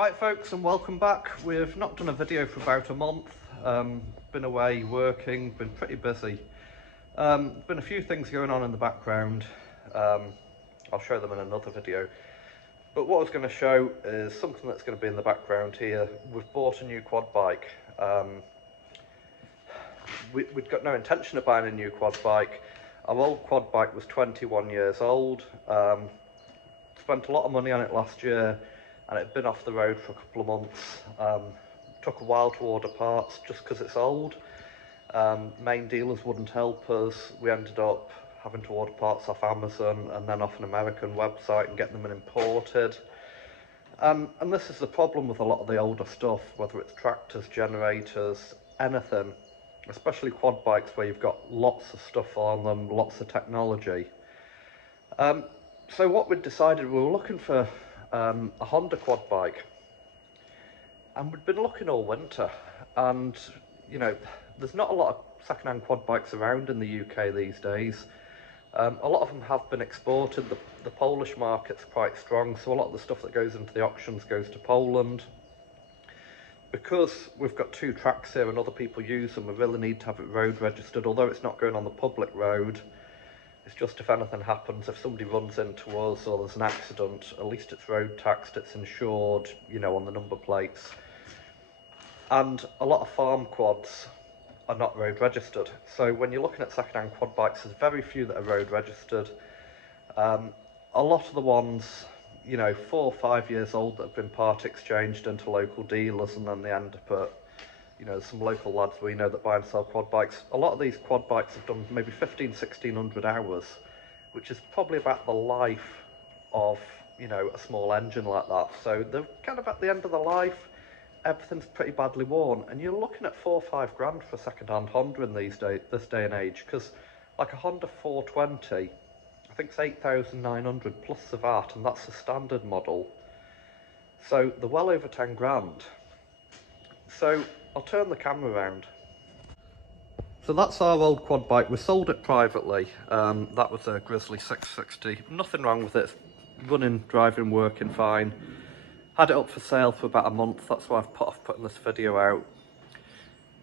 Right folks, and welcome back. We've not done a video for about a month. Been away working, been pretty busy. Been a few things going on in the background. I'll show them in another video. But what I was going to show is something that's going to be in the background here. We've bought a new quad bike. We'd got no intention of buying a new quad bike. Our old quad bike was 21 years old. Spent a lot of money on it last year, and it had been off the road for a couple of months. Took a while to order parts just because it's old. Main dealers wouldn't help us. We ended up having to order parts off Amazon and then off an American website and get them imported. And this is the problem with a lot of the older stuff, whether it's tractors, generators, anything, especially quad bikes where you've got lots of stuff on them, lots of technology. So what we'd decided, we were looking for a Honda quad bike, and we'd been looking all winter, and you know, there's not a lot of second-hand quad bikes around in the UK these days. A lot of them have been exported. The Polish market's quite strong, so a lot of the stuff that goes into the auctions goes to Poland. Because we've got two tracks here and other people use them, we really need to have it road registered, although it's not going on the public road. It's just if anything happens, if somebody runs into us or there's an accident, at least it's road taxed, it's insured, you know, on the number plates. And a lot of farm quads are not road registered. So when you're looking at second-hand quad bikes, there's very few that are road registered. A lot of the ones, you know, 4 or 5 years old that have been part exchanged into local dealers, and then they end up at, you know, some local lads we know that buy and sell quad bikes. A lot of these quad bikes have done maybe 1600 hours, which is probably about the life of, you know, a small engine like that. So they're kind of at the end of the life. Everything's pretty badly worn, and you're looking at 4 or 5 grand for a second-hand Honda in this day and age, because like a Honda 420, I think it's 8,900 plus the VAT, and that's the standard model. So they're well over 10 grand. So I'll turn the camera around. So that's our old quad bike. We sold it privately. That was a Grizzly 660. Nothing wrong with it. It's running, driving, working fine. Had it up for sale for about a month. That's why I've put off putting this video out.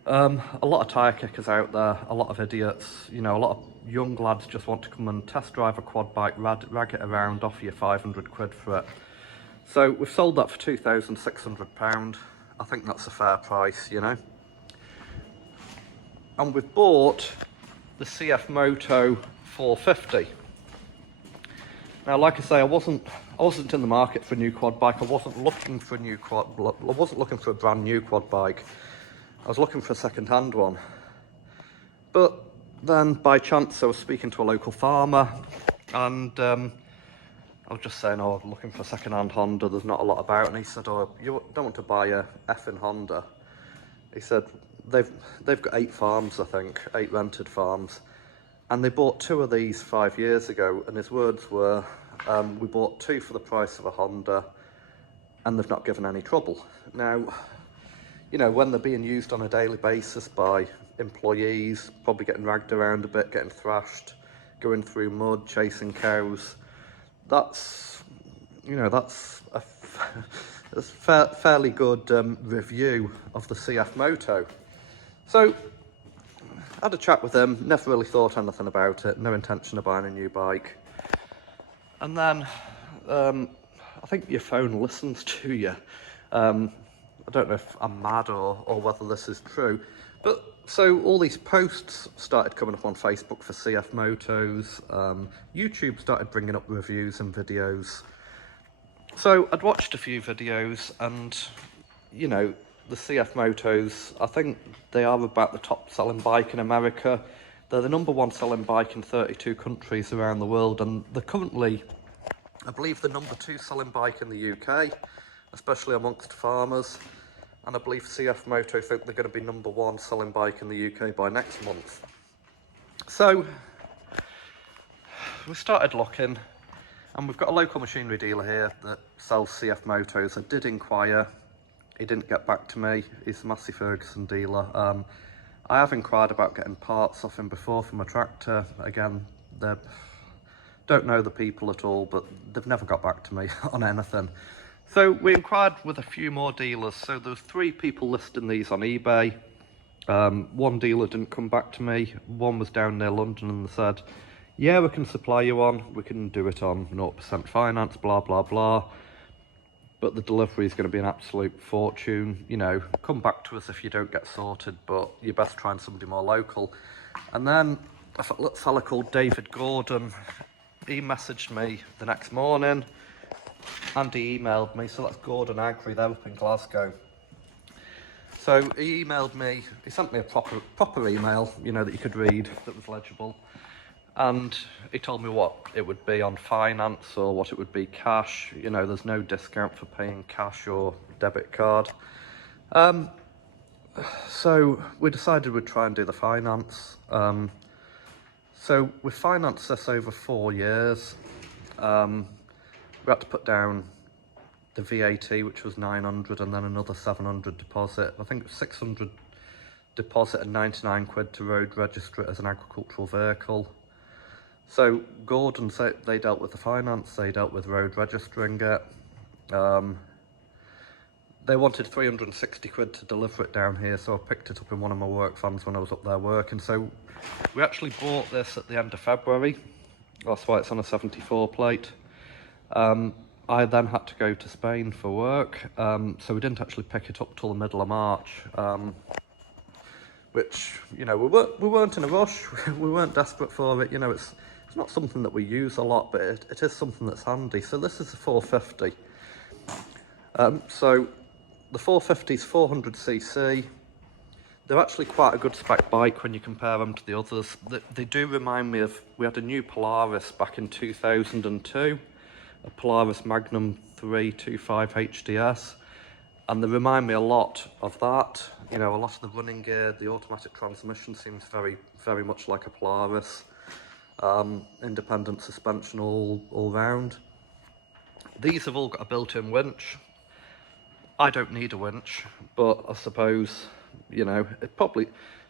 A lot of tyre kickers out there, a lot of idiots. You know, a lot of young lads just want to come and test drive a quad bike, rag it around, offer you 500 quid for it. So we've sold that for £2,600. I think that's a fair price, you know. And we've bought the CF Moto 450. Now, like I say, I wasn't in the market for a new quad bike. I wasn't looking for a brand new quad bike. I was looking for a second-hand one. But then, by chance, I was speaking to a local farmer, and I was just saying, oh, I'm looking for a second-hand Honda, there's not a lot about, and he said, oh, you don't want to buy a effing Honda. He said, they've got 8 farms, I think, 8 rented farms, and they bought 2 of these 5 years ago, and his words were, we bought 2 for the price of a Honda, and they've not given any trouble. Now, you know, when they're being used on a daily basis by employees, probably getting ragged around a bit, getting thrashed, going through mud, chasing cows, that's, you know, that's a fairly good review of the CF Moto. So I had a chat with him, never really thought anything about it, no intention of buying a new bike. And then I think your phone listens to you. I don't know if I'm mad or whether this is true, but so all these posts started coming up on Facebook for CF Motos. YouTube started bringing up reviews and videos. So I'd watched a few videos, and you know, the CF Motos, I think they are about the top selling bike in America. They're the #1 selling bike in 32 countries around the world, and they're currently, I believe, the #2 selling bike in the UK, especially amongst farmers. And I believe CF Moto think they're going to be #1 selling bike in the UK by next month. So we started looking, and we've got a local machinery dealer here that sells CF Motos. I did inquire, he didn't get back to me. He's the Massey Ferguson dealer. I have inquired about getting parts off him before from a tractor. Again, they don't know the people at all, but they've never got back to me on anything. So we inquired with a few more dealers. So there was 3 people listing these on eBay. One dealer didn't come back to me. One was down near London and said, yeah, we can supply you one. We can do it on 0% finance, blah, blah, blah. But the delivery is going to be an absolute fortune. You know, come back to us if you don't get sorted, but you're best trying somebody more local. And then a fella called David Gordon, he messaged me the next morning and he emailed me. So that's Gordon Agri, they're up in Glasgow. So he emailed me, he sent me a proper email, you know, that you could read, that was legible. And he told me what it would be on finance or what it would be cash. You know, there's no discount for paying cash or debit card. So we decided we'd try and do the finance. So we financed this over 4 years. We had to put down the VAT, which was 900, and then another 700 deposit. I think it was 600 deposit and 99 quid to road register it as an agricultural vehicle. So Gordon said they dealt with the finance, they dealt with road registering it. They wanted 360 quid to deliver it down here, so I picked it up in one of my work vans when I was up there working. So we actually bought this at the end of February. That's why it's on a 74 plate. I then had to go to Spain for work, so we didn't actually pick it up till the middle of March. Which, you know, we weren't in a rush, we weren't desperate for it. You know, it's not something that we use a lot, but it is something that's handy. So this is a 450. So the 450 is 400cc. They're actually quite a good spec bike when you compare them to the others. They do remind me of, we had a new Polaris back in 2002, a Polaris Magnum 325 HDS, and they remind me a lot of that. You know, a lot of the running gear, the automatic transmission seems very, very much like a Polaris. Independent suspension all round. These have all got a built-in winch. I don't need a winch, but I suppose, you know, it probably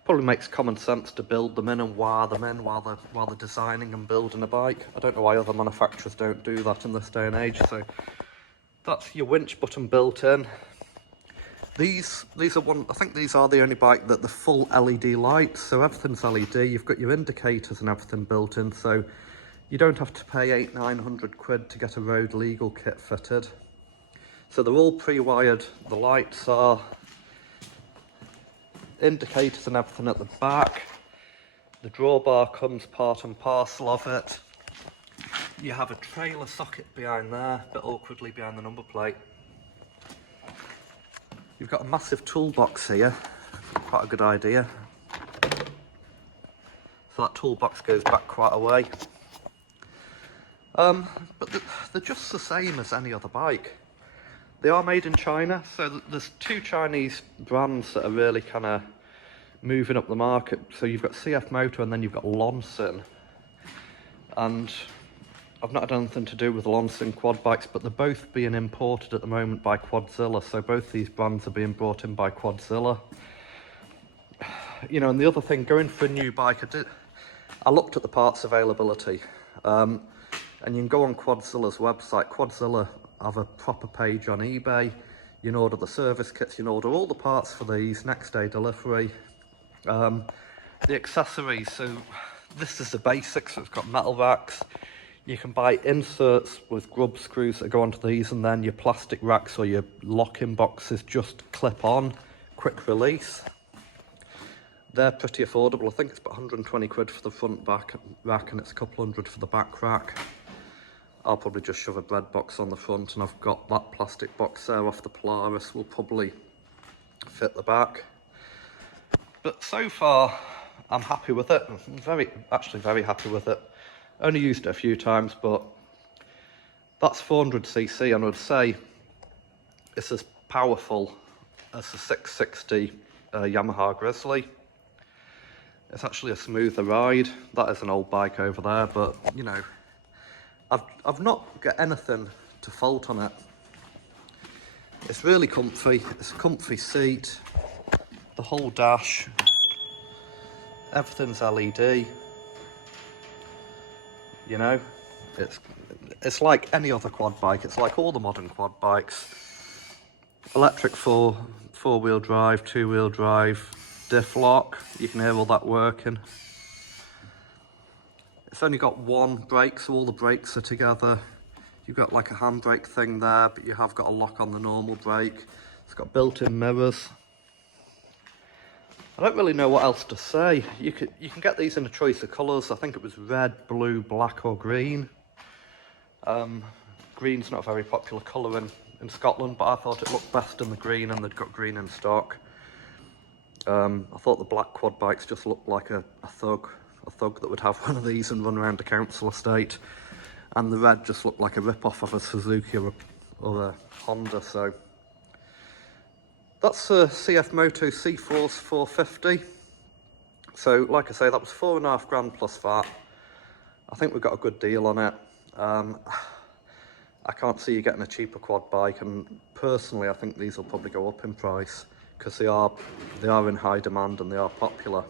makes common sense to build them in and wire them in while they're designing and building a bike. I don't know why other manufacturers don't do that in this day and age. So that's your winch button built in. These are I think these are the only bike that the full LED lights, so everything's LED. You've got your indicators and everything built in, so you don't have to pay 800-900 quid to get a road legal kit fitted. So they're all pre-wired. The lights are, indicators and everything at the back. The drawbar comes part and parcel of it. You have a trailer socket behind there, a bit awkwardly behind the number plate. You've got a massive toolbox here, quite a good idea. So that toolbox goes back quite a way. But they're just the same as any other bike. They are made in China, so there's 2 Chinese brands that are really kind of moving up the market. So you've got CF Moto and then you've got Lonsin. And I've not had anything to do with Lonsin quad bikes, but they're both being imported at the moment by Quadzilla. So both these brands are being brought in by Quadzilla. You know, and the other thing, going for a new bike, I looked at the parts availability. And you can go on Quadzilla's website. Quadzilla have a proper page on eBay. You can order the service kits, you can order all the parts for these, next day delivery. The accessories, so this is the basics, so it's got metal racks. You can buy inserts with grub screws that go onto these, and then your plastic racks or your lock-in boxes just clip on, quick release. They're pretty affordable. I think it's about 120 quid for the front back rack and it's a couple hundred for the back rack. I'll probably just shove a bread box on the front, and I've got that plastic box there off the Polaris, will probably fit the back. But so far, I'm happy with it. I'm actually very happy with it. Only used it a few times, but that's 400cc, and I would say it's as powerful as the 660 Yamaha Grizzly. It's actually a smoother ride. That is an old bike over there, but you know, I've not got anything to fault on it. It's really comfy. It's a comfy seat. The whole dash, everything's LED. You know, it's like any other quad bike. It's like all the modern quad bikes. Electric four-wheel drive, two-wheel drive, diff lock. You can hear all that working. It's only got one brake, so all the brakes are together. You've got like a handbrake thing there, but you have got a lock on the normal brake. It's got built-in mirrors. I don't really know what else to say. You can get these in a choice of colours. I think it was red, blue, black or green. Green's not a very popular colour in Scotland, but I thought it looked best in the green, and they'd got green in stock. I thought the black quad bikes just looked like a thug that would have one of these and run around a council estate. And the red just looked like a rip-off of a Suzuki or a Honda, so. That's a CF Moto Cforce 450. So, like I say, that was £4.5 grand plus VAT. I think we got a good deal on it. I can't see you getting a cheaper quad bike, and personally I think these will probably go up in price because they are in high demand and they are popular.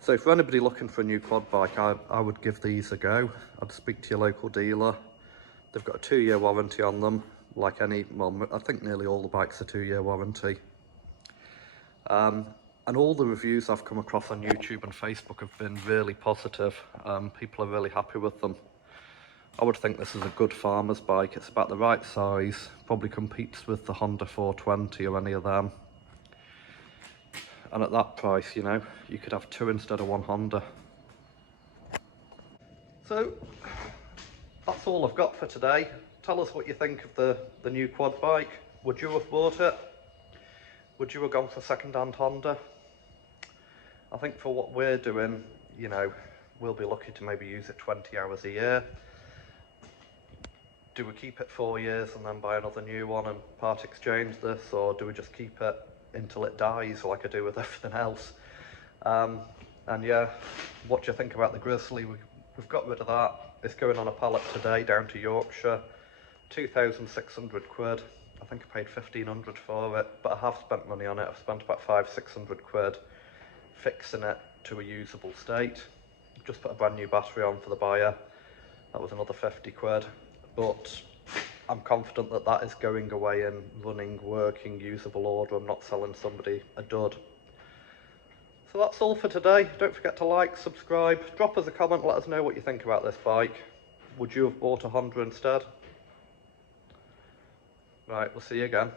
So for anybody looking for a new quad bike, I would give these a go. I'd speak to your local dealer. They've got a 2-year warranty on them, like well, I think nearly all the bikes are 2-year warranty. And all the reviews I've come across on YouTube and Facebook have been really positive. People are really happy with them. I would think this is a good farmer's bike. It's about the right size, probably competes with the Honda 420 or any of them. And at that price, you know, you could have 2 instead of 1 Honda. So, that's all I've got for today. Tell us what you think of the new quad bike. Would you have bought it? Would you have gone for second-hand Honda? I think for what we're doing, you know, we'll be lucky to maybe use it 20 hours a year. Do we keep it 4 years and then buy another new one and part exchange this, or do we just keep it until it dies like I do with everything else? And yeah, what do you think about the Grizzly? We've got rid of that. It's going on a pallet today down to Yorkshire. 2,600 quid. I think I paid 1,500 for it, but I have spent money on it. I've spent about 500-600 quid fixing it to a usable state. Just put a brand new battery on for the buyer. That was another 50 quid. But I'm confident that that is going away in running, working, usable order. I'm not selling somebody a dud. So that's all for today. Don't forget to like, subscribe, drop us a comment, let us know what you think about this bike. Would you have bought a Honda instead? Right, we'll see you again.